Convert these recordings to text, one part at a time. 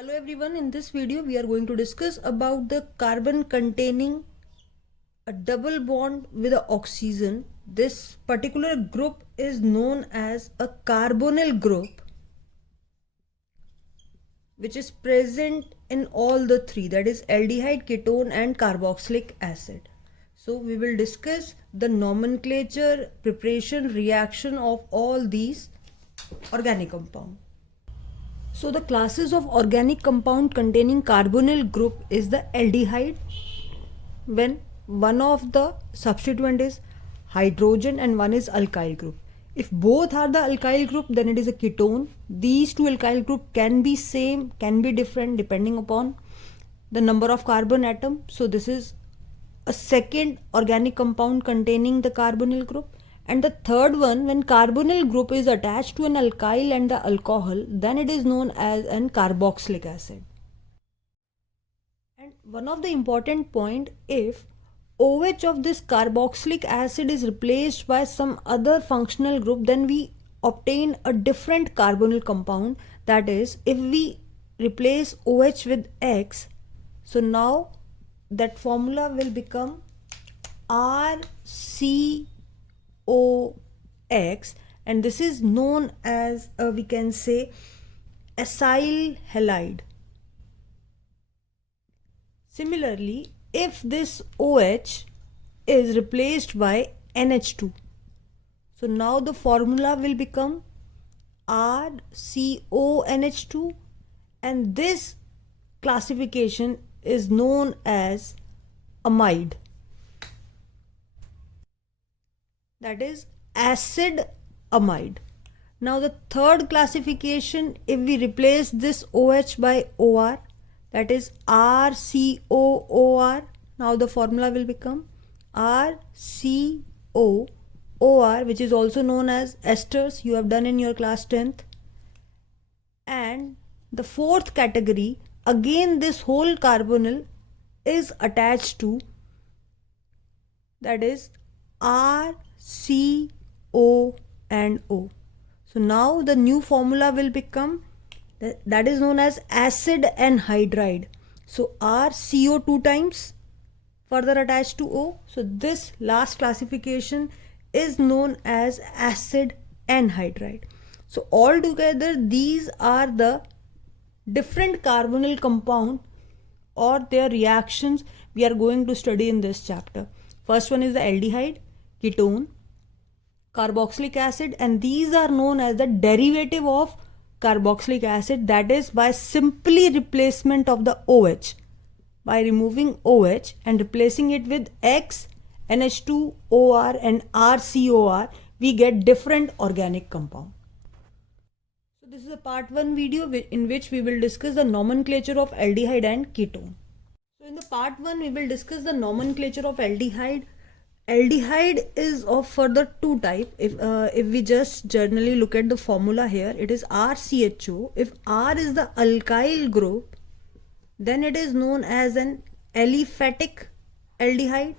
Hello everyone, in this video we are going to discuss about the carbon containing a double bond with an oxygen. This particular group is known as a carbonyl group, which is present in all the three, that is aldehyde, ketone and carboxylic acid. So we will discuss the nomenclature, preparation, reaction of all these organic compounds. So the classes of organic compound containing carbonyl group is the aldehyde, when one of the substituent is hydrogen and one is alkyl group. If both are the alkyl group, then it is a ketone. These two alkyl group can be same, can be different depending upon the number of carbon atom. So this is a second organic compound containing the carbonyl group. And the third one, when carbonyl group is attached to an alkyl and the alcohol, then it is known as an carboxylic acid. And one of the important point, if OH of this carboxylic acid is replaced by some other functional group, then we obtain a different carbonyl compound. That is, if we replace OH with X, so now that formula will become RCOX, and this is known as we can say acyl halide. Similarly, if this OH is replaced by NH2, so now the formula will become RCONH2, and this classification is known as amide, that is acid amide. Now the third classification, if we replace this OH by OR, that is RCOOR, now the formula will become RCOOR, which is also known as esters, you have done in your class 10th. And the fourth category, again this whole carbonyl is attached to, that is RCO and O. So now the new formula will become, that is known as acid anhydride. So RCO 2 times further attached to O. So this last classification is known as acid anhydride. So all together these are the different carbonyl compound or their reactions we are going to study in this chapter. First one is the aldehyde, ketone, carboxylic acid, and these are known as the derivative of carboxylic acid, that is by simply replacement of the OH. By removing OH and replacing it with X, NH2OR and RCOR, we get different organic compound. So this is a part 1 video in which we will discuss the nomenclature of aldehyde and ketone. So in the part 1 we will discuss the nomenclature of aldehyde. Aldehyde is of further two types. If we just generally look at the formula here, it is RCHO. If R is the alkyl group, then it is known as an aliphatic aldehyde.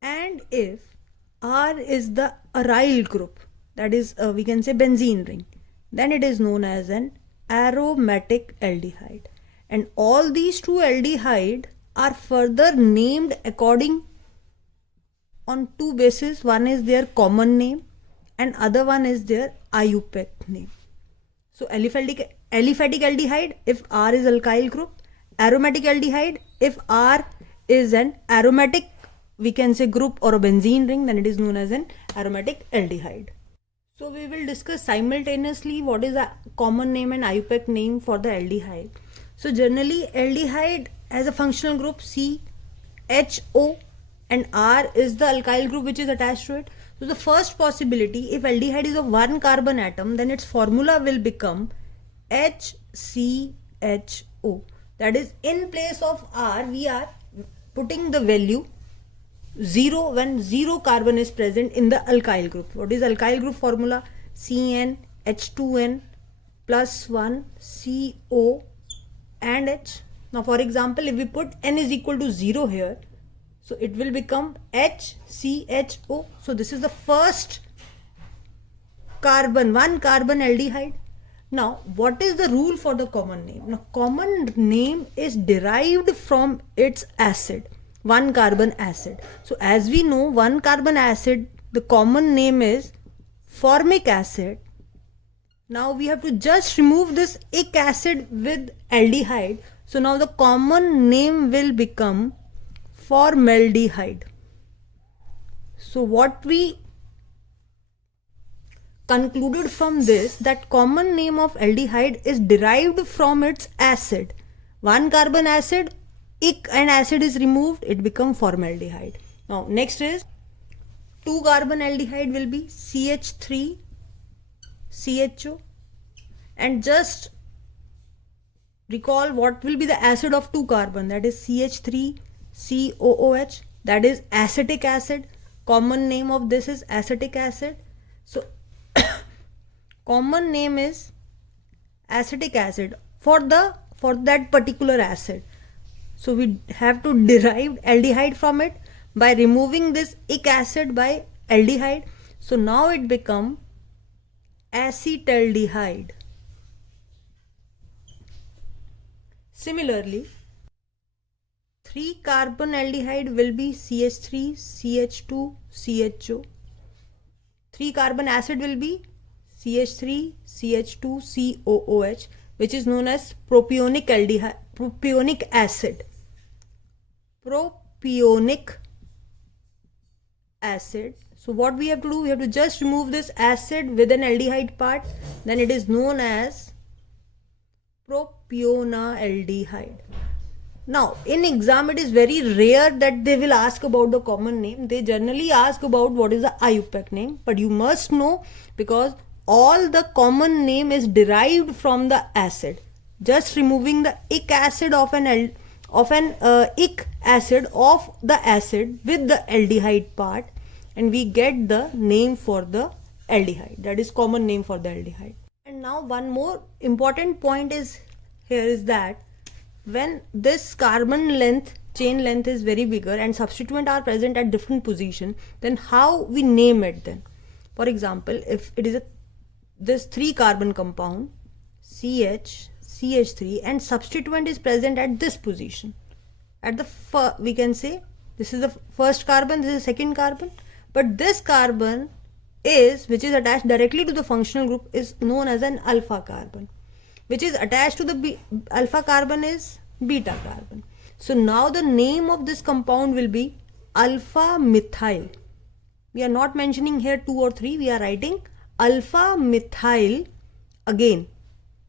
And if R is the aryl group, that is we can say benzene ring, then it is known as an aromatic aldehyde. And all these two aldehyde are further named according on two bases. One is their common name and other one is their IUPAC name. So aliphatic aldehyde if R is alkyl group, aromatic aldehyde if R is an aromatic, we can say group or a benzene ring, then it is known as an aromatic aldehyde. So we will discuss simultaneously what is a common name and IUPAC name for the aldehyde. So generally aldehyde has a functional group CHO and R is the alkyl group which is attached to it. So the first possibility, if aldehyde is of one carbon atom, then its formula will become HCHO. That is, in place of R we are putting the value 0 when 0 carbon is present in the alkyl group. What is alkyl group formula? CnH2n plus 1 CO and H. Now for example, if we put N is equal to 0 here, so it will become HCHO. So this is the first carbon, one carbon aldehyde. Now, what is the rule for the common name? Now, common name is derived from its acid, one carbon acid. So, as we know, one carbon acid, the common name is formic acid. Now, we have to just remove this ic acid with aldehyde. So, now the common name will become formaldehyde. So, what we concluded from this, that common name of aldehyde is derived from its acid. One carbon acid, ic and acid is removed, it becomes formaldehyde. Now next is 2 carbon aldehyde will be CH3 CHO, and just recall what will be the acid of 2 carbon, that is CH3 COOH, that is acetic acid. Common name of this is acetic acid. So common name is acetic acid for that particular acid. So we have to derive aldehyde from it by removing this ic acid by aldehyde. So now it become acetaldehyde. Similarly, 3 carbon aldehyde will be CH3 CH2 CHO. 3 carbon acid will be CH3 CH2 COOH, which is known as propionic aldehyde, propionic acid. Propionic acid. So what we have to do, we have to just remove this acid with an aldehyde part, then it is known as propionaldehyde. Now in exam it is very rare that they will ask about the common name. They generally ask about what is the IUPAC name, but you must know, because all the common name is derived from the acid. Just removing the ic acid of an ic acid of the acid with the aldehyde part, and we get the name for the aldehyde, that is common name for the aldehyde. And now one more important point is here is that when this carbon length, chain length is very bigger and substituent are present at different position, then how we name it then? For example, if it is this 3 carbon compound CH CH3 and substituent is present at this position, at the we can say this is the first carbon, this is the second carbon, but this carbon is, which is attached directly to the functional group, is known as an alpha carbon. Which is attached to the alpha carbon is beta carbon. So now the name of this compound will be alpha methyl. We are not mentioning here 2 or 3, we are writing alpha methyl. Again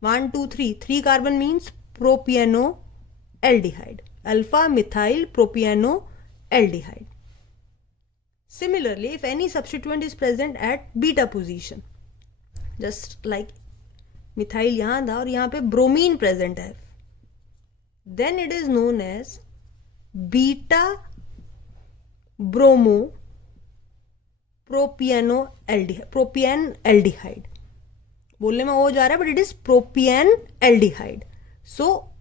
1 2 3, 3 carbon means propianoaldehyde, alpha methyl propianoaldehyde. Similarly, if any substituent is present at beta position, just like methyl यहाँ था और यहाँ पे bromine present है, then it is known as beta bromo propionaldehyde. बोलने में हो जा रहा है but it is propionaldehyde. So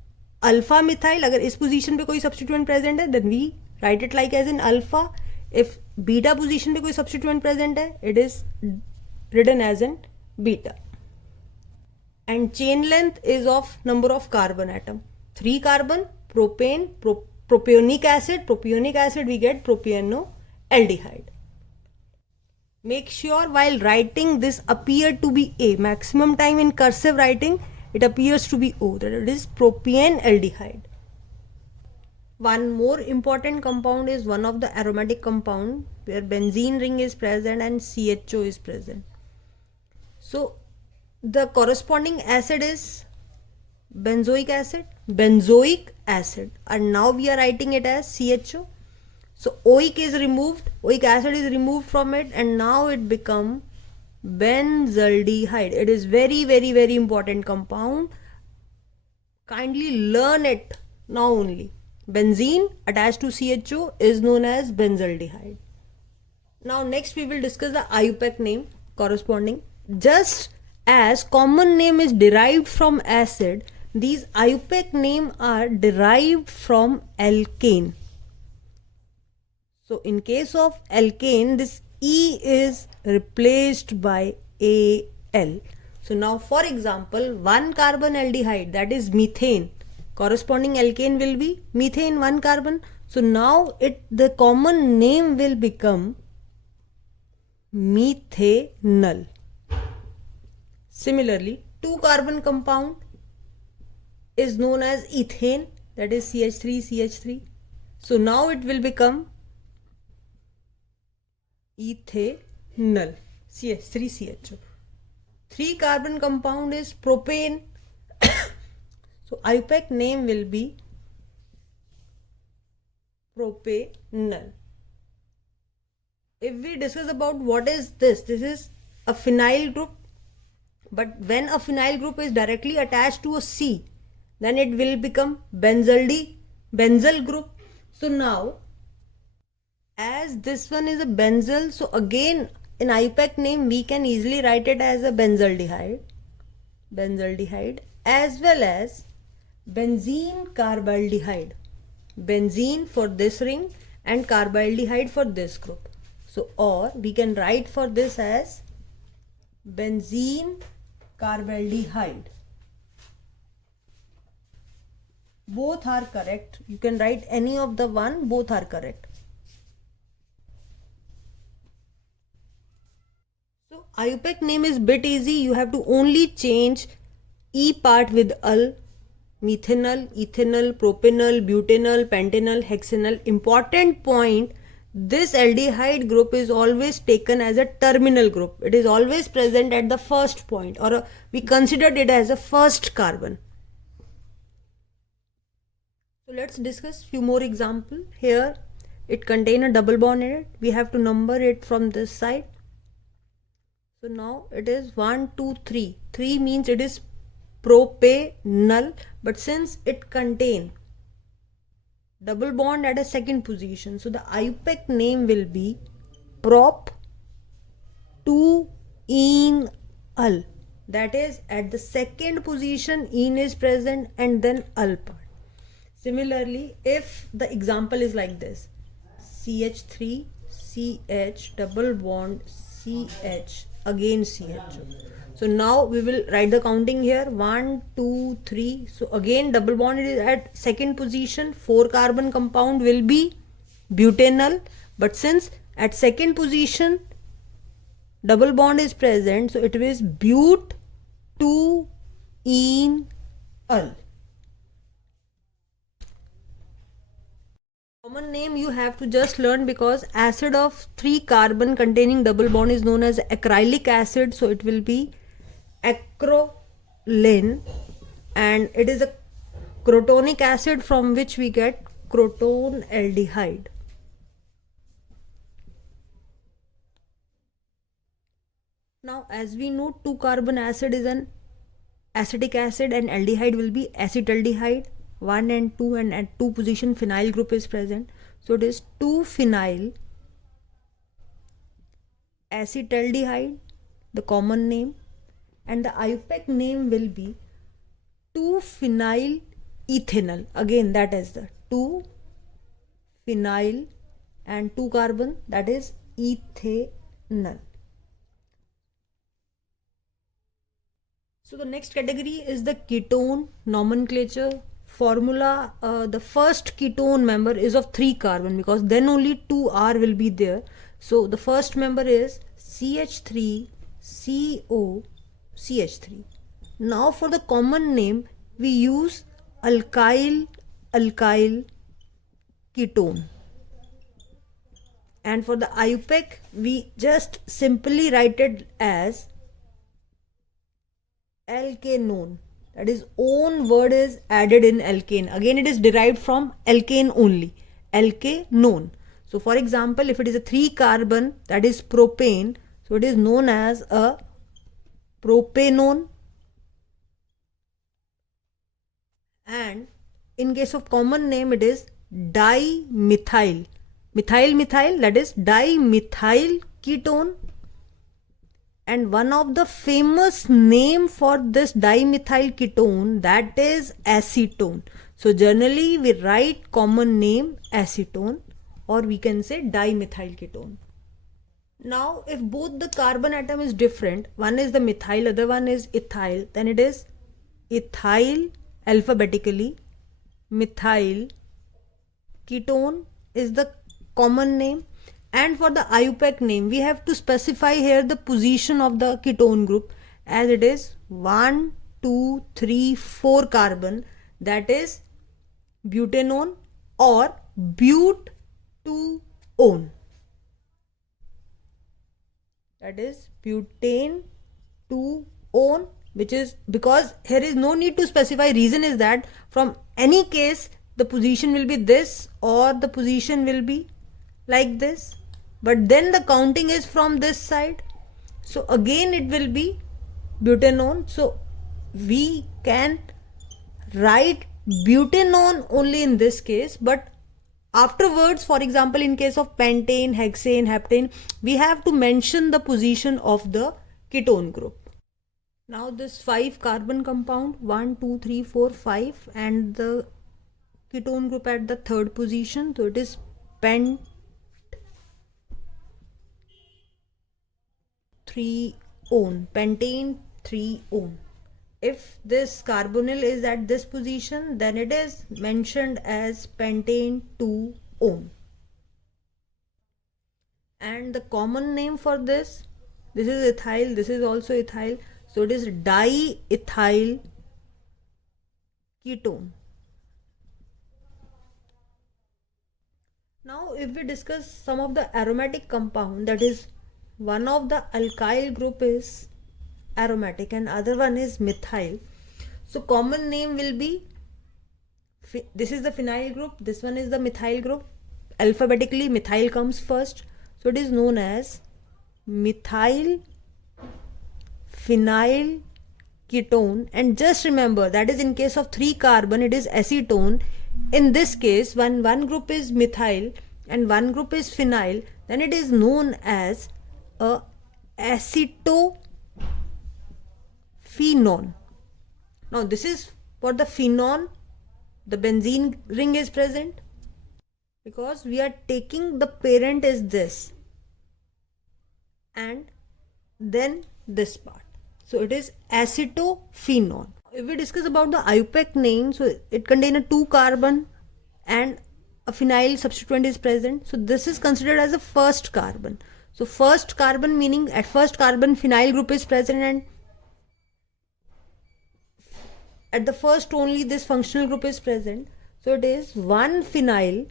alpha methyl, अगर इस पोजीशन पे कोई सब्स्टिट्यूएंट प्रेजेंट है then we write it like as in alpha. If beta position पे कोई सब्स्टिट्यूएंट प्रेजेंट है it is written as in beta. And chain length is of number of carbon atom. 3 carbon, propane, propionic acid we get propianoaldehyde. Make sure while writing this appear to be A. Maximum time in cursive writing it appears to be O, that it is propianalaldehyde. One more important compound is one of the aromatic compound where benzene ring is present and CHO is present. So the corresponding acid is benzoic acid, and now we are writing it as CHO. So oic is removed, oic acid is removed from it, and now it become benzaldehyde. It is very important compound. Kindly learn it now only. Benzene attached to CHO is known as benzaldehyde. Now next we will discuss the IUPAC name corresponding. Just as common name is derived from acid, these IUPAC name are derived from alkane. So in case of alkane, this E is replaced by Al. So now for example, 1 carbon aldehyde, that is methane, corresponding alkane will be methane 1 carbon. So now the common name will become methanol. Similarly, 2 carbon compound is known as ethane, that is CH3CH3. So now it will become ethanol, CH3CH2. 3 carbon compound is propane. So IUPAC name will be propanol. If we discuss about what is this is a phenyl group. But when a phenyl group is directly attached to a C, then it will become benzyl group. So now, as this one is a benzyl, so again in IUPAC name we can easily write it as a benzaldehyde, as well as benzene carbaldehyde. Benzene for this ring and carbaldehyde for this group. So, or we can write for this as benzene carbaldehyde. Both are correct. You can write any of the one, both are correct. So IUPAC name is bit easy. You have to only change E part with ul, methanol, ethanol, propanol, butanol, pentanol, hexanol. Important point, this aldehyde group is always taken as a terminal group. It is always present at the first point, or we considered it as a first carbon. So let's discuss few more examples. Here it contains a double bond in it. We have to number it from this side. So now it is 1, 2, 3. 3 means it is propanol, but since it contains double bond at a second position, so the IUPAC name will be prop 2 enol. That is, at the second position en is present and then ul part. Similarly, if the example is like this, CH3 CH double bond CH again CH. So now we will write the counting here, 1, 2, 3. So again double bond is at second position. 4 carbon compound will be butanol, but since at second position double bond is present, so it is but 2 enol. Common name you have to just learn, because acid of 3 carbon containing double bond is known as acrylic acid, so it will be acrolein, and it is a crotonic acid from which we get ketone aldehyde. Now as we know, 2 carbon acid is an acetic acid and aldehyde will be acetaldehyde. 1 and 2, and at 2 position phenyl group is present, so it is 2-phenyl acetaldehyde, the common name, and the IUPAC name will be 2-phenyl ethanol. Again, that is the 2-phenyl and 2 carbon, that is ethanol. So the next category is the ketone nomenclature. Formula, the first ketone member is of 3 carbon, because then only 2 R will be there. So the first member is CH3COCH3. Now for the common name we use alkyl ketone, and for the IUPAC we just simply write it as alkanone. That is, own word is added in alkane. Again, it is derived from alkane only, alkanone. So for example, if it is a 3 carbon, that is propane, so it is known as a propanone. And in case of common name, it is dimethyl. Methyl, that is dimethyl ketone. And one of the famous name for this dimethyl ketone, that is acetone. So generally we write common name acetone, or we can say dimethyl ketone. Now, if both the carbon atom is different, one is the methyl, other one is ethyl, then it is ethyl alphabetically, methyl ketone is the common name, and for the IUPAC name we have to specify here the position of the ketone group, as it is 1 2 3 4 carbon, that is butanone or but2-one, that is butane 2-one, which is because here is no need to specify. Reason is that from any case the position will be this or the position will be like this, but then the counting is from this side, so again it will be butanone. So we can write butanone only in this case, but afterwards, for example, in case of pentane, hexane, heptane, we have to mention the position of the ketone group. Now this 5 carbon compound, 1 2 3 4 5, and the ketone group at the third position, so it is pent 3-one, pentane 3-one. If this carbonyl is at this position, then it is mentioned as pentane 2-one. And the common name for this is ethyl, this is also ethyl, so it is diethyl ketone. Now if we discuss some of the aromatic compound, that is one of the alkyl group is aromatic and other one is methyl, so common name will be, this is the phenyl group, this one is the methyl group, alphabetically methyl comes first, so it is known as methyl phenyl ketone. And just remember that is in case of 3 carbon it is acetone. In this case, when one group is methyl and one group is phenyl, then it is known as a acetophenone. Now this is for the phenone, the benzene ring is present because we are taking the parent is this and then this part, so it is acetophenone. If we discuss about the IUPAC name, so it contains a 2 carbon and a phenyl substituent is present, so this is considered as a first carbon. So first carbon meaning at first carbon phenyl group is present and at the first only this functional group is present, so it is 1 phenyl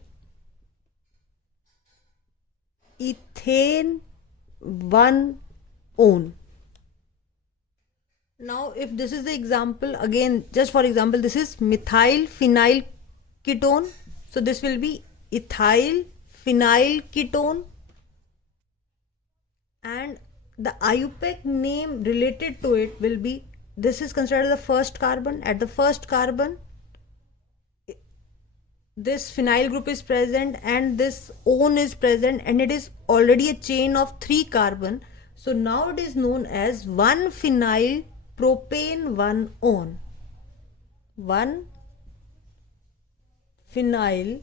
ethane 1-one. Now if this is the example, again just for example, this is methyl phenyl ketone, so this will be ethyl phenyl ketone, and the IUPAC name related to it will be, this is considered the first carbon. At the first carbon this phenyl group is present and this one is present and it is already a chain of 3 carbon, so now it is known as 1 phenyl propane 1-one, 1 phenyl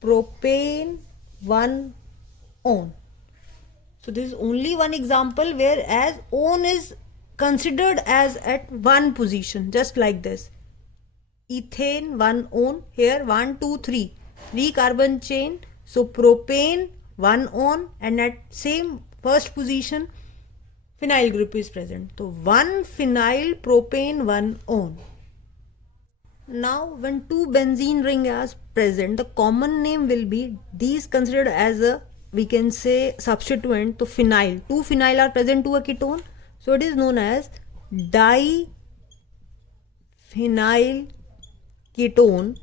propane 1-one. So this is only one example whereas one is considered as at one position, just like this. Ethane 1-one, here 1 2 3 carbon chain, so propane 1-one, and at same first position phenyl group is present, so 1 phenyl propane 1-one. Now when 2 benzene ring are present, the common name will be, these considered as a, we can say, substituent to phenyl. 2 phenyl are present to a ketone, so it is known as diphenyl ketone,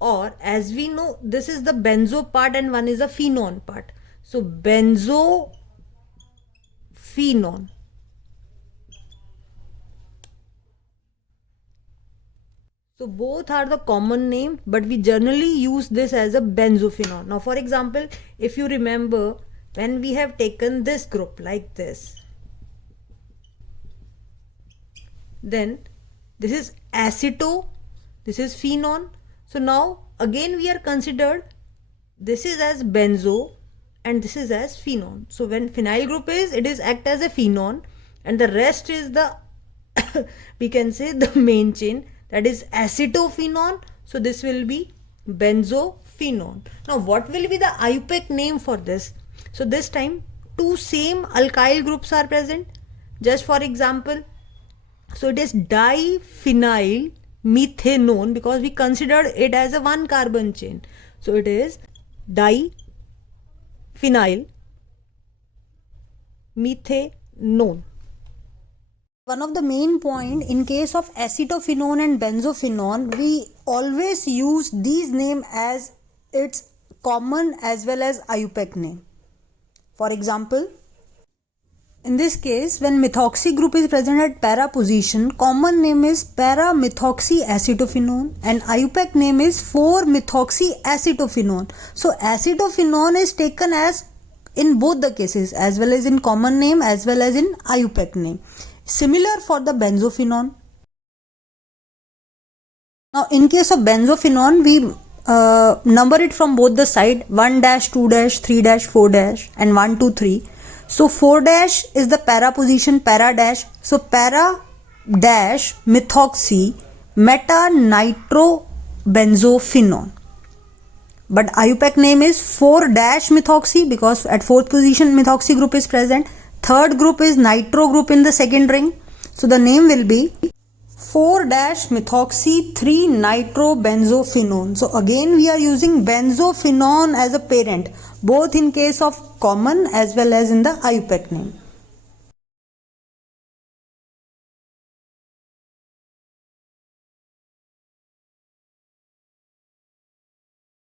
or as we know this is the benzo part and one is the phenone part, so benzophenone. So both are the common name, but we generally use this as a benzophenone. Now for example, if you remember, when we have taken this group like this, then this is aceto, this is phenone, So now again we are considered this is as benzo and this is as phenone. So when phenyl group is, it is act as a phenone, and the rest is the we can say the main chain, that is acetophenone. So this will be benzophenone. Now what will be the IUPAC name for this? So this time two same alkyl groups are present. Just for example, so it is diphenyl methanone because we considered it as a one carbon chain. So it is diphenyl methanone. One of the main point in case of acetophenone and benzophenone, we always use these name as its common as well as IUPAC name. For example, in this case, when methoxy group is present at para position, common name is para-methoxy acetophenone and IUPAC name is 4-methoxy acetophenone. So acetophenone is taken as in both the cases, as well as in common name as well as in IUPAC name. Similar for the benzophenone. Now in case of benzophenone, we number it from both the side, 1 dash, 2 dash, 3 dash, 4 dash and 1, 2, 3. So 4 dash is the para position, para dash. So para dash methoxy meta nitrobenzophenone. But IUPAC name is 4 dash methoxy because at 4th position methoxy group is present. Third group is nitro group in the second ring. So the name will be 4-methoxy 3-nitrobenzophenone. So again we are using benzophenone as a parent, both in case of common as well as in the IUPAC name.